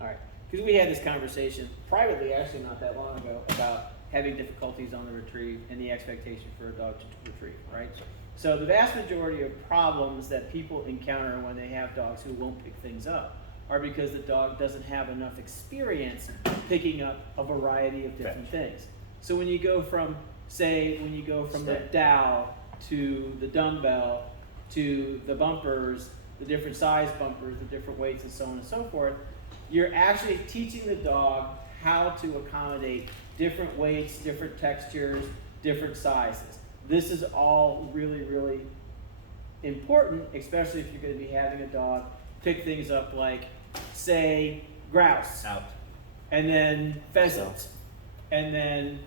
All right, because we had this conversation privately, actually not that long ago, about having difficulties on the retrieve and the expectation for a dog to retrieve, right? So the vast majority of problems that people encounter when they have dogs who won't pick things up are because the dog doesn't have enough experience picking up a variety of different things. So when you go from, say, the dowel to the dumbbell to the bumpers, the different size bumpers, the different weights, and so on and so forth, you're actually teaching the dog how to accommodate different weights, different textures, different sizes. This is all really, really important, especially if you're going to be having a dog pick things up like, say, grouse, Out. and then pheasant, and then,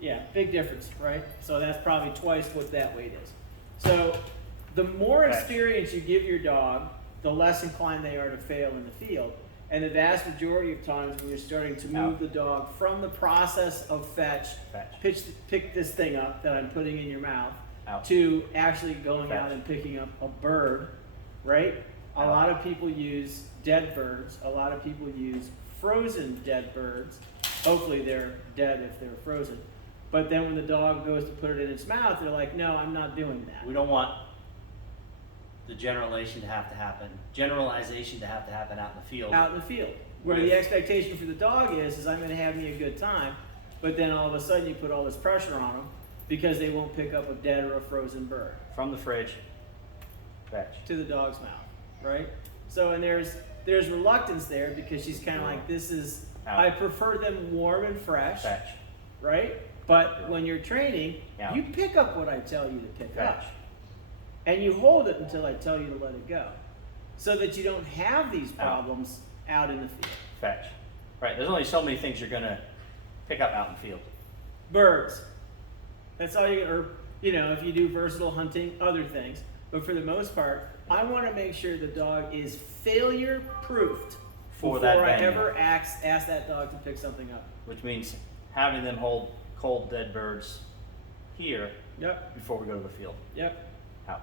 yeah, big difference, right? So that's probably twice what that weight is. So the more experience you give your dog, the less inclined they are to fail in the field. And the vast majority of times when you're starting to move the dog from the process of fetch, pick this thing up that I'm putting in your mouth, to actually going out and picking up a bird, right? A lot of people use dead birds. A lot of people use frozen dead birds. Hopefully they're dead if they're frozen. But then when the dog goes to put it in its mouth, they're like, no, I'm not doing that. We don't want the generalization to have to happen out in the field. Out in the field, where the expectation for the dog is I'm going to have me a good time, but then all of a sudden you put all this pressure on them because they won't pick up a dead or a frozen bird. From the fridge, fetch. To the dog's mouth, right? So, and there's reluctance there because she's kind of like, this is, I prefer them warm and fresh, Fetch. right? But when you're training, you pick up what I tell you to pick up. And you hold it until I tell you to let it go. So that you don't have these problems out in the field. Fetch. Right, there's only so many things you're gonna pick up out in the field. Birds. That's all you, or, if you do versatile hunting, other things. But for the most part, I want to make sure the dog is failure proofed before I ever ask that dog to pick something up. Which means having them hold cold dead birds here Yep. before we go to the field. Yep. Out.